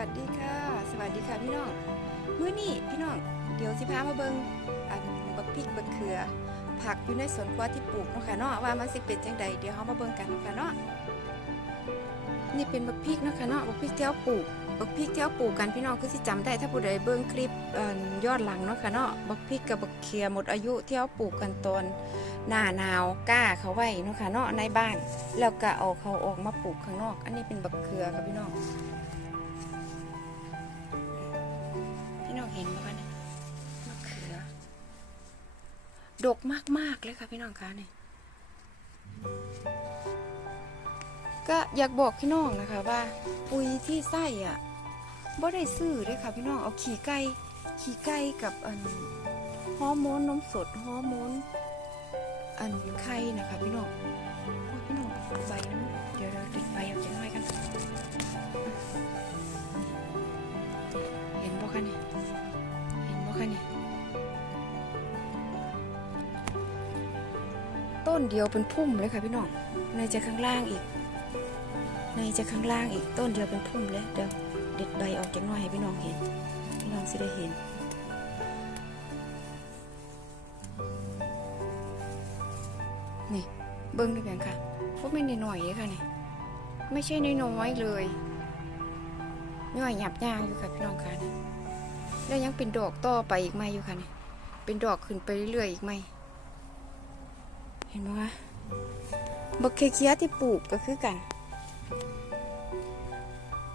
วัสดีค่ะ สวัสดีค่ะพี่น้องมื้อนี้พี่น้องเดี๋ยวสิพามาเบิงอันบักพริกบักเขือ ผักอยู่ในสวนครัวที่ปลูกเนาะค่ะเนาะว่ามันสิเป็นจังใดเดี๋ยวเฮามาเบิงกันเนาะค่ะเนาะนี่เป็นบักพริกเนาะค่ะเนาะบักพริกที่เราปลูกบักพริกที่เราปลูกกันพี่น้องคือสิจำได้ถ้าผู้ใดเบิ่งคลิปอยอดหลังเนาะค่ะเนาะบักพริกกับบักเขือหมดอายุที่เราปลูกกันตอนหน้าหนาวกล้าเขาไว้เนาะค่ะเนาะในบ้าน แล้วก็เอาเขาออกมาปลูกข้างนอก อันนี้เป็นบักเขือค่ะพี่น้อง ห็นไหมคะเนี่ยมะเขือ ดกมาก ๆ เลยค่ะพี่น้องคะเนี่ยก็อยากบอกพี่น้องนะคะว่า ปุ๋ยที่ไส้อะบ่ได้ซื้อเลยค่ะพี่น้องเอาขี้ไก่ขี้ไก่กับอันฮอร์โมนนมสดฮอร์โมนอันไข่นะคะพี่น้องพี่น้องใบเดี๋ยวเราติด ต้นเดียวเป็นพุ่มเลยค่ะพี่น้องในจะข้างล่างอีก ในจะข้างล่างอีกต้นเดียวเป็นพุ่มเลยเดี๋ยวเด็ดใบออกจากหน่อยให้พี่น้องเห็นพี่น้องสิได้เห็นนี่เบิ้งด้วยกันค่ะพวกไม่นหน่อยๆเลยค่ะนี่ไม่ใช่น้อยๆเลยย่อยหยับยางอยู่ค่ะพี่น้องค่ะนี่แล้วยังเป็นดอกต่อไปอีกไหมอยู่ค่ะนี่เป็นดอกขึ้นไปเรื่อยๆอีกไหม เห็นไหมคะบักเคเคียที่ปลูกก็คือกัน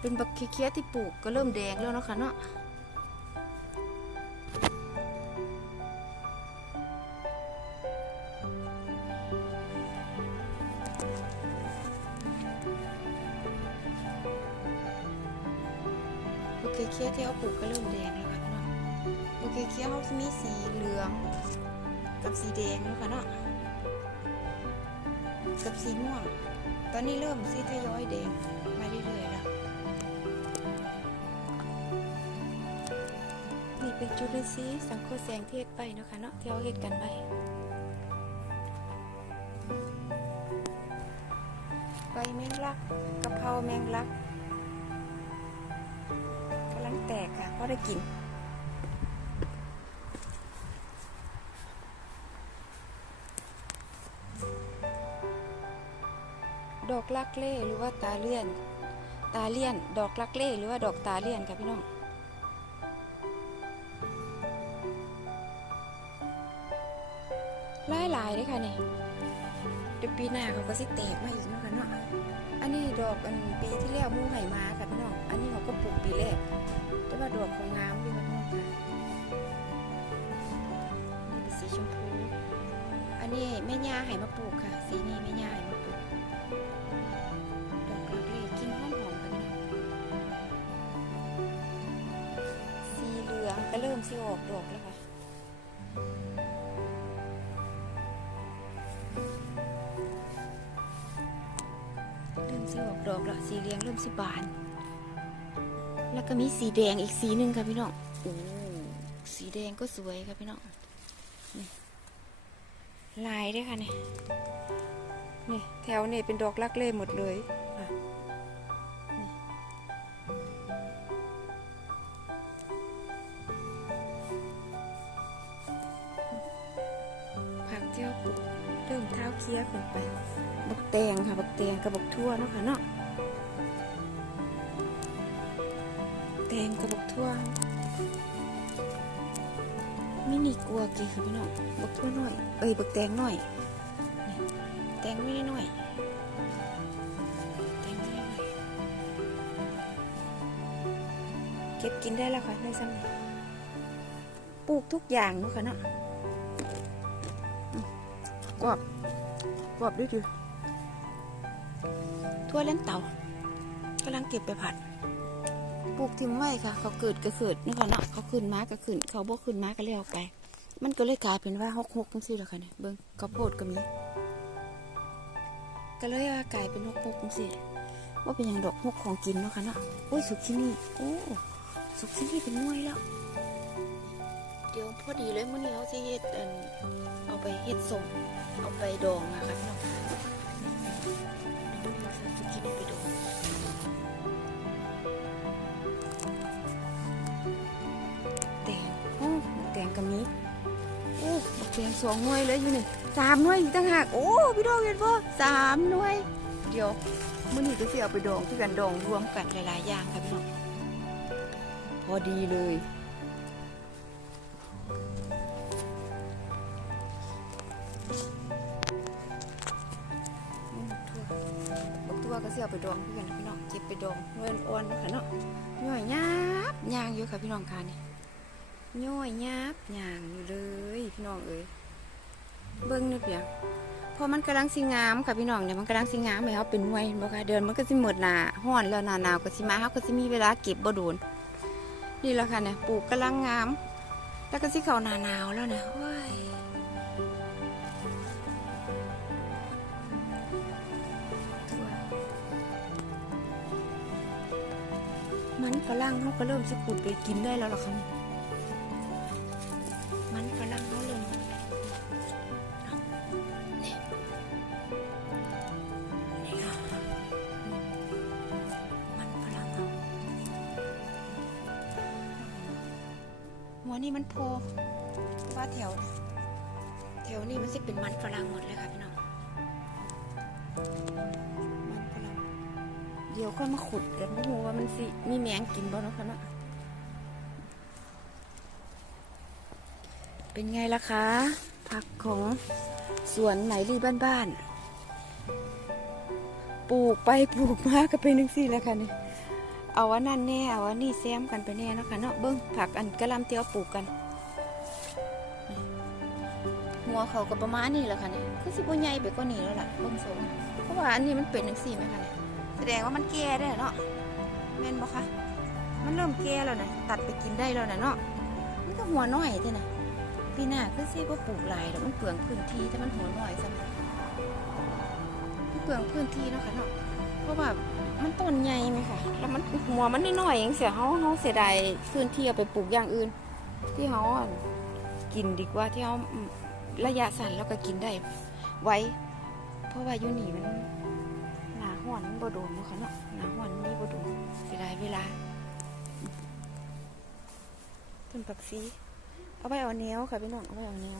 เป็นบักเคเคียที่ปลูกก็เริ่มแดงแล้วเนาะค่ะเนาะบักเคเคียที่เขาปลูกก็เริ่มแดงแล้วค่ะพี่น้อบักเคเคียเขาจะมีสีเหลืองกับสีแดงแล้วค่ะเนาะ กับสีม่วง ตอนนี้เริ่มสีทยอยแดงมาเรื่อยๆแล้ว นี่เป็นจุลินทรีย์สังเคแสงที่เฮ็ดไปเนาะคะเนาะที่เราเฮ็ดกันไปใบแมงลักกะเพราแมงลักกำลังแตกค่ะเพราะได้กิน ลักเล่หรือว่าตาเลี่ยน ตาเลี่ยน ดอกลักเล่หรือว่าดอกตาเลี่ยนค่ะพี่น้องหลายหลายเลยค่ะนี่เดี๋ยวปีหน้าเขาก็สิแตกมาอีกเนาะค่ะเนาะอันนี้ดอกอันปีที่แล้วมูไห่มาค่ะพี่น้องอันนี้เขาก็ปลูกปีแรกแต่ว่าดอกของงามอยู่ค่ะพี่น้องค่ะนี่เป็นสีชมพู อันนี้แม่ย่าให้มาปลูกค่ะ สีนี้แม่ย่าให้มา สิออกดอกแล้วค่ะเริ่มสิออกดอกแล้วสีเหลืองเริ่มสิบาน แล้วก็มีสีแดงอีกสีหนึ่งค่ะพี่น้องโอ้สีแดงก็สวยค่ะพี่น้องนี่ลายด้วยค่ะเนี่ยนี่แถวเนี่เป็นดอกลักเล่หมดเลย เคี้ยวขึ้นไป บักแตงค่ะ บักแตงกับบักทั่วเนาะค่ะเนาะ แตงกับบักทั่วไมินิกัวกี่ค่ะพี่น้อง บักทั่วหน่อย เอ้ย บักแตงหน่อยแตงไม่ได้หน่อย แตงไม่ได้หน่อยเก็บกินได้แล้วค่ะในซ้ำปลูกทุกอย่างเนาะค่ะเนาะอืมกรอบ กรอบด้วยดิทั่วเล่นเต่ากำลังเก็บไปผัด ปลูกทิ้งไว้ค่ะ เขาเกิดก็เกิดนี่ค่ะเนาะเขาขึ้นมาก็ขึ้น เขาบ่ขึ้นมาก็แล้วไป มันก็เลยกลายเป็นว่าหกหกจังซี่แหละค่ะเนี่ยเบิ่งข้าวโพดก็มีก็เลยว่ากลายเป็นหกหกจังซี่ว่าเป็นอย่างดอกหกของกินเนาะค่ะเนาะโอ้ยสุกที่นี่โอ้สุกที่นี่เป็นหน่วยแล้ว เดี๋ยวพอดีเลยมื้อนี้เขาจะเฮ็ดอันเอาไปเฮ็ดสมเอาไปดองนะคะพี่น้องแตงโอ้แตงกับมีโอ้แตงสองหน่วยเลยอยู่นี่สามหน่วยอีกต่างหากโอ้พี่น้องเห็นป่ะสามหน่วย เดี๋ยวมื้อนี้ก็สิเอาไปดองที่กันดองรวมกันหลายๆอย่างค่ะพี่น้องพอดีเลย ตัวก็เสิเอาไปดองคือกันพี่น้องเก็บไปดองเงินอ่อนนะค่ะเนาะย่อยยาบยางอยู่ค่ะพี่น้องค่ะนี่ย่อยยาบยางอยู่เลยพี่น้องเอ้ยเบิ่งนี่เพียงพอมันกำลังสิงามค่ะพี่น้องเนี่ยมันกำลังสิงามให้เขาเป็นหน่วยบ่ค่ะเดือนมันก็สิหมดหนาฮ้อนแล้วหนาหนาวก็สิมาเขาก็สิมีเวลาเก็บบ่โดนนี่แหละค่ะเนี่ยปลูกกำลังงาม แล้วก็สิเขาหนาหนาวแล้วเนี่ย มันฝรั่งเขาก็เริ่มสิขุดไปกินได้แล้วล่ะค่ะมันฝรั่งเขาเริ่มเนี่นี่ค่ะมันฝรั่งเขาหัวนี่มันโพว่าแถวแถวนี้มันสิเป็นมันฝรั่งหมดเลยค่ะพี่น้องมันฝรั่ง เดี๋ยวค่อยมาขุดกันไม่รู้ว่ามันสิมีแมงกินบ่เนาะคะเนาะเป็นไงล่ะคะ ผักของสวนไหนรีบ้านๆปลูกไปปลูกมาก็เป็นนังสี่แล้วค่ะนี่เอาว่านั่นแน่เอาว่านี่แซมกันไปแน่เนาะค่ะเนาะเบิ้งผักอันกระลำเตียวปลูกกันหัวเขาก็ประมาณนี้แหละค่ะนี่คือสิบ่ใหญ่ไปกว่านี้แล้วล่ะเบิ้งทรงเพราะว่าอันนี้มันเป็นนังสี่ไหมคะเนี่ย ดงว่ามันแก่ได้เนาะแม่นบ่คะมันเริ่มแก่แล้วนะตัดไปกินได้แล้วนะเนาะมันก็หัวน้อยเท่านะพี่หน้าคือสิบ่ปลูกลายดอกมันเปลืองพื้นที่แต่มันหัวน้อยซะมันมันเปลืองพื้นที่เนาะค่ะเนาะเพราะว่ามันต้นใหญ่ไหมค่ะแล้วมันหัวมันน้อยๆเองเสียเฮาเฮาเสียดายพื้นที่เอาไปปลูกอย่างอื่น ที่เฮาอั่นกินดีกว่าที่เฮาระยะสั้นแล้วก็กินได้ไว้ เพราะว่ายู่นี่มัน หนาหอนมันบ่โดนเนาะค่ะเนาะหนาหอนนี่บ่โดนเสียดายเวลาต้นผักซีเอาไปเอาแนวค่ะพี่น้องเอาไปเอาแนว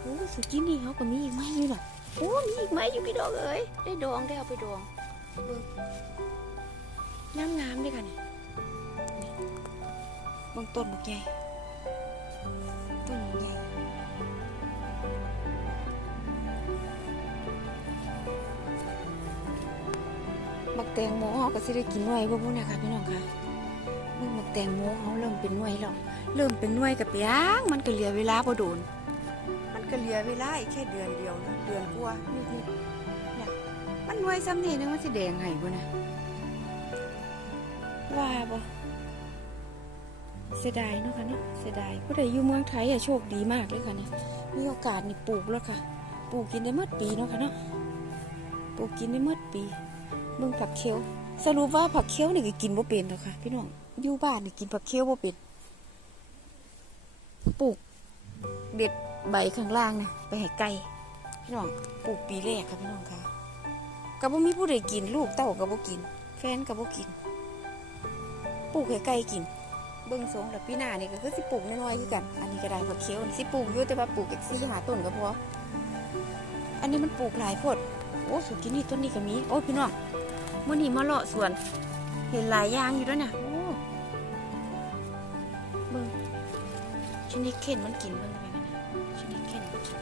โอ้สุกี้นี่เขาก็มีอีกไหมนี่ล่ะโอ้มีอีกไหมอยู่พี่ดอกเอ้ยได้ดองได้เอาไปดองเบิ่งงามงามๆด้วยค่ะนี่นี่เบิ่งต้นบักใหญ่ แตงโมเขาก็สิได้กินหน่วยบ่พวกเนี่ยค่ะพี่น้องค่ะเบิ่งบักแตงโมเขาเริ่มเป็นหน่วยแล้วเริ่มเป็นหน่วยกับยางมันก็เหลือเวลาบ่โดน มันก็เหลือเวลาอีกแค่เดือนเดียวนะเดือนกว่านิดๆเนี่ยมันหน่วยซ้ำนี่นึงมันสิแดงให้บ่นะว่าบ่เสียดายเนาะค่ะเนาะเสียดายผู้ใดอยู่เมืองไทยอะโชคดีมากเลยค่ะเนี่ยมีโอกาสนี่ปลูกแล้วค่ะ ปลูกกินได้หมดปีเนาะค่ะเนาะปลูกกินได้หมดปี เบิ่งผักเคี้ยวสรุปว่าผักเคี้ยวนี่ก็กินบ่เป็นหรอกค่ะ พี่น้องอยู่บ้านนี่กินผักเคี้ยวบ่เป็นปลูกเด็ดใบข้างล่างนะไปให้ไก่พี่น้องปลูกปีแรกค่ะพี่น้องค่ะก็บ่มีผู้ใดกินลูกเต้าก็บ่กิน แฟนก็บ่กิน ปลูกให้ไก่กิน เบิ่งทรงแล้วพี่หน้านี่ก็คือสิปลูกน้อยๆคือกัน อันนี้ก็ได้ผักเคี้ยวสิปลูกอยู่แต่ว่าปลูกอีก4 5ต้นก็พออันนี้มันปลูกหลายโพดโอ้สุกินี่ต้นนี้ก็มีโอ้พี่น้อง มื่อนี้มาเลาะสวน เห็นหลายอย่างอยู่ด้วยนะโอ้เบิ่งชนิดเข็นมันกินเบิ่งได้ไหมนะชนิดเข็นมันกิน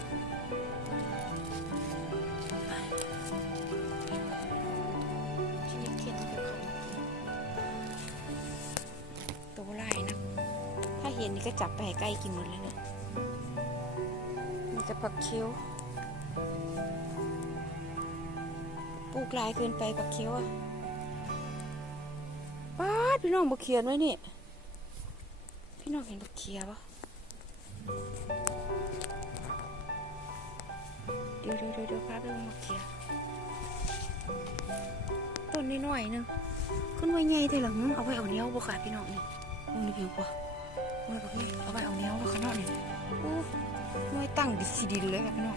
ชนิดเข็นมันก็เขาตัวลายนะถ้าเห็นนี่ก็จับไปให้ใกล้กินหมดเลยเนี่ยมันจะผักเคี้ยว ปลูกลายเกินไปปักเคี้ยวอะป้าพี่น้องบักเขียนไว้นี่ พี่น้องเห็นบักเขียปะเดี๋ยวเดี๋ยวเดี๋ยวเขียวป้าไปลงบักเขียต้นน้อยๆนึงขึ้นไว้ใหญ่แต่หลังเอาไว้เอาเนี้ยวบ่ค่ะพี่น้องนี่มึงนี่เพียงกว่ามึงบักนี่เอาไว้เอาเนี้ยวบ่ข้างนอกนี่โอ้หน่ตั้งดิสิดินเลยค่ะพี่น้อง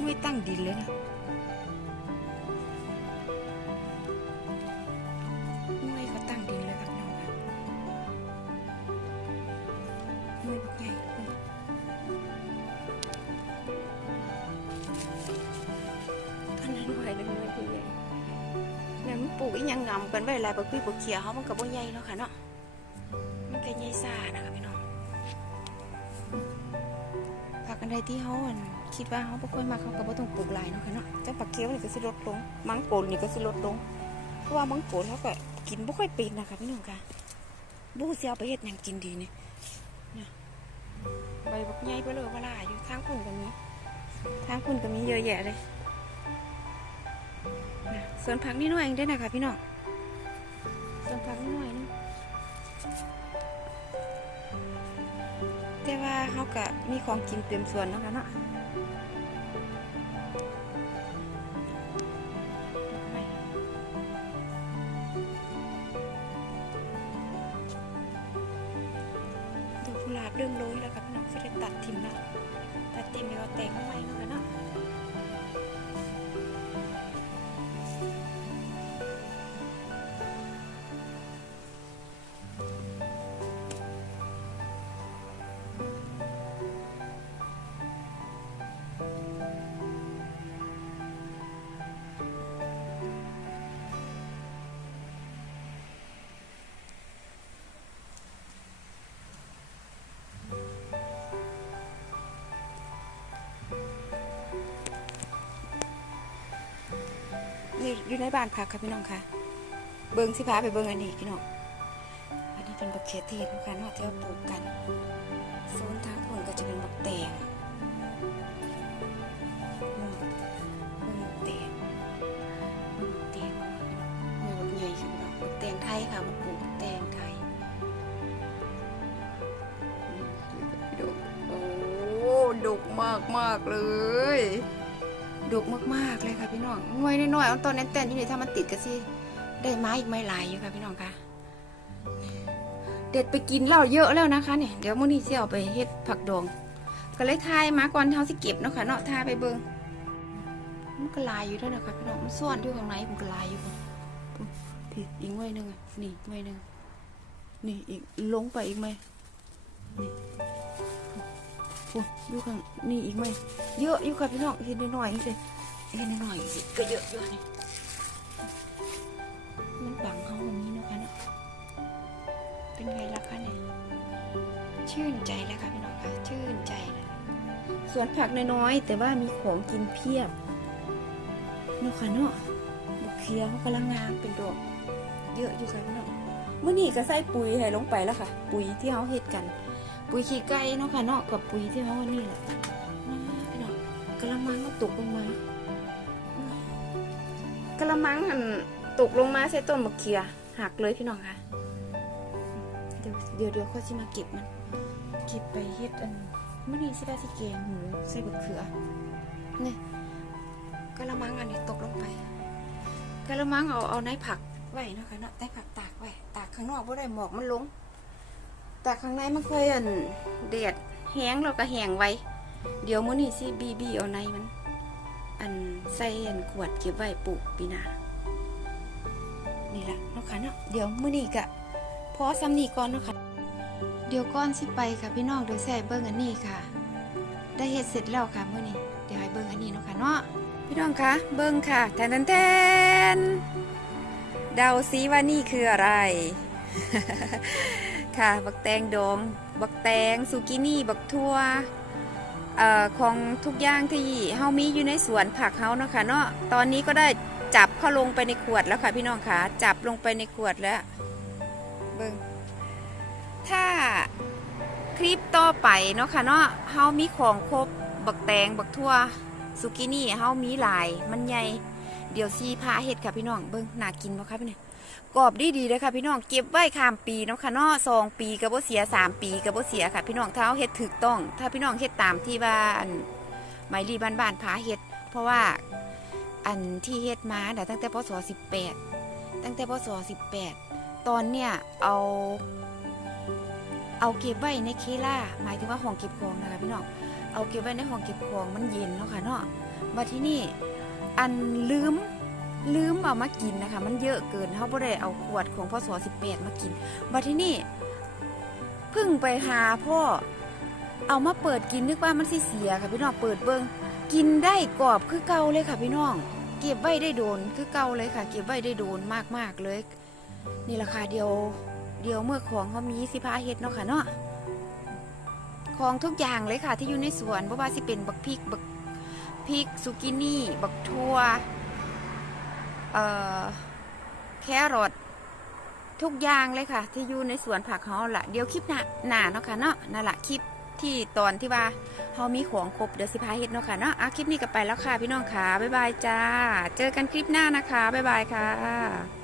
หน่ตั้งดินเลยนะ ไว้หลายบกพี่บกเขียเฮามันก็บ่ใหญ่เนาะค่ะเนาะมันก็ใหญ่ซ่านะคะพี่น้องผักอันใดที่เฮาอั่นคิดว่าเฮาบ่ค่อยมักเฮาก็บ่ต้องปลูกลายเนาะค่ะเนาะจังปักเขียวนี่ก็สิลดลงมังโกนนี่ก็สิลดลงเพราะว่ามังโกนเขาก็กินบ่ค่อยเป็นนะคะพี่น้องค่ะบ่รู้สิเอาไปเฮ็ดหยังกินดีนี่เนี่ยใบบักใหญ่เบ้อเลยว่าหลาอยู่ทางพุ่นก็มีทางพุ่นก็มีเยอะแยะเลยนะส่วนผักนี่น่อยเองได้นะคะพี่น้อง ส่วนผักหน่อยนึงแต่ว่าเขาก็มีของกินเต็มส่วนเนาะคะเนาะ อยู่ในบ้านพักค่ะพี่น้องค่ะ เบิงสิพาไปเบิงอันนี้พี่น้อง อันนี้เป็นบักเขือเทศนะคะนาะที่เราปลูกกันโซนทางคนก็จะเป็นบักแตงอืมเบิ่งบักแตงเบิ่งบักแตงเบิ่งบักใหญ่ค่ะพี่น้องบักแตงไทยค่ะมาปลูกบกแตงไทยอืมพี่น้องโอ้ดกมากมากเลย ดกมากๆเลยค่ะพี่น้องหน่วยน้อยๆเอาตอนนั้นแต่นอยู่นี่ถ้ามันติดก็สิได้ไม้อีกไม่หลายอยู่ค่ะพี่น้องค่ะ เด็ดไปกินเหล้าเยอะแล้วนะคะเนี่ยเดี๋ยวมื้อนี้สิเอาไปเฮ็ดผักดองก็เลยทายมาก่อนเฮาสิเก็บเนาะค่ะเนาะทายไปเบิ่งมันก็ลายอยู่ด้วยนะคะพี่น้องมันซ่อนอยู่ข้างในมันก็ลายอยู่พี่อีกหน่วยหนึงอะนี่หน่วยหนึงนี่อีกลงไปอีกไหมนี่ พุ่นอยู่ข้างนี่อีกไหมเยอะอยู่ค่ะพี่น้องเห็นน้อยๆสิเห็นน้อยๆสิก็เยอะอยู่นี่มันบังเขาตรงนี้นะคะเนาะเป็นไงล่ะคะเนี่ยชื่นใจแล้วค่ะพี่น้องค่ะชื่นใจเลยสวนผักน้อยๆแต่ว่ามีของกินเพียบเนาะค่ะเนาะบุกเคียเขากำลังงามเป็นดอกเยอะอยู่ค่ะพี่น้องเมื่อนี้ก็ใส่ปุ๋ยให้ลงไปแล้วค่ะ ปุ๋ยที่เขาเฮ็ดกัน ปุ๋ยขี้ไก่เนาะค่ะเนาะกับปุ๋ยที่เขาอันนี่แหละพี่น้องกระมังก็ตกลงมากระมังหันตกลงมาใส่ต้นมะเขือหักเลยพี่น้องค่ะเดี๋ยวเดี๋ยวเดี๋ยวเขาสิมาเก็บมันเก็บไปเฮ็ดอันมื่อนี้สิได้สิแกงหมูใส่มะเขือนี่กระมังอันนี้ตกลงไปกระมังเอาเอาในผักไว้เนาะค่ะเนาะในผักตากไว้ตากข้างนอกบ่ได้หมอกมันลง ตากข้างในมันเคยอันแดดแห้งแล้วก็แห้งไว้ เดี๋ยวมื้อนี้สิบีบีเอาในมัน อันใส่อันขวดเก็บไว้ปลูกปีหน้านี่ละเนาะค่ะเนาะเดี๋ยวมื้อนี้ก็พอซ้ำนี่ก่อนเนาะค่ะเดี๋ยวก่อนสิไปค่ะพี่น้องเดี๋ยวใส่เบิ่งอันนี้ค่ะ ได้เฮ็ดเสร็จแล้วค่ะมื้อนี้เดี๋ยวให้เบิ่งอันนี้เนาะค่ะเนาะพี่น้องคะเบิ่งค่ะแทนแทนเดาซิว่านี่คืออะไร ค่ะ บักแตงดอง บักแตงซูกินี่ บักทั่วอของทุกอย่างที่เฮามีอยู่ในสวนผักเฮาเนาะค่ะเนาะ ตอนนี้ก็ได้จับเข้าลงไปในขวดแล้วค่ะพี่น้องค่ะ จับลงไปในขวดแล้ว เบิ่งถ้าคลิปต่อไปเนาะค่ะเนาะเฮามีของครบ บักแตง บักทั่วสุกินี่เฮามีหลาย มันใหญ่ เดี๋ยวซีพาเฮ็ดค่ะพี่น้อง เบิ่งน่ากินบ่คะพี่เนี่ย กรอบดีดีเลยค่ะพี่น้องเก็บไว้ข้ามปีเนาะค่ะเนาะสองปีก็บ่เสียสามปีก็บ่เสียค่ะ พี่น้องถ้าเฮ็ดถูกต้อง ถ้าพี่น้องเฮ็ดตามที่ว่าอันไมลีบ้านบ้านพาเฮ็ด เพราะว่าอันที่เฮ็ดมาน่ตั้งแต่พศ18ตั้งแต่พศ18ตอนเนี้ยเอาเอาเก็บไว้ในเคล่าหมายถึงว่าห้องเก็บของนะคะพี่น้องเอาเก็บไว้ในห้องเก็บของมันเย็นเนาะค่ะเนาะมาที่นี่อันลืม ลืมเอามากินนะคะ มันเยอะเกินเขาบ่ได้เอาขวดของพศ18มากินมาที่นี่พึ่งไปหาพ่อเอามาเปิดกินนึกว่ามันสิเสียค่ะพี่น้องเปิดเบิงกินได้กรอบคือเก่าเลยค่ะพี่น้อง เก็บไว้ได้โดนคือเก่าเลยค่ะ เก็บไว้ได้โดนมากๆเลย นี่แหละค่ะเดียวเดียวเมื่อของเขามีสิพาเฮ็ดเนาะค่ะเนาะของทุกอย่างเลยค่ะที่อยู่ในสวนบ่ว่าสิเป็นบักพริกบักพริกซูกินี่ บักทั่ว แครอททุกอย่างเลยค่ะ ที่อยู่ในสวนผักเขาละเดี๋ยวคลิปหน้าหน้าเนาะค่ะเนาะนั่นแหละคลิปที่ตอนที่ว่าเขามีของครบเดี๋ยวสิพาเฮ็ดเนาะค่ะเนาะอะคลิปนี้ก็ไปแล้วค่ะพี่น้องค่ะบ๊ายบายจ้า เจอกันคลิปหน้านะคะบ๊ายบายค่ะ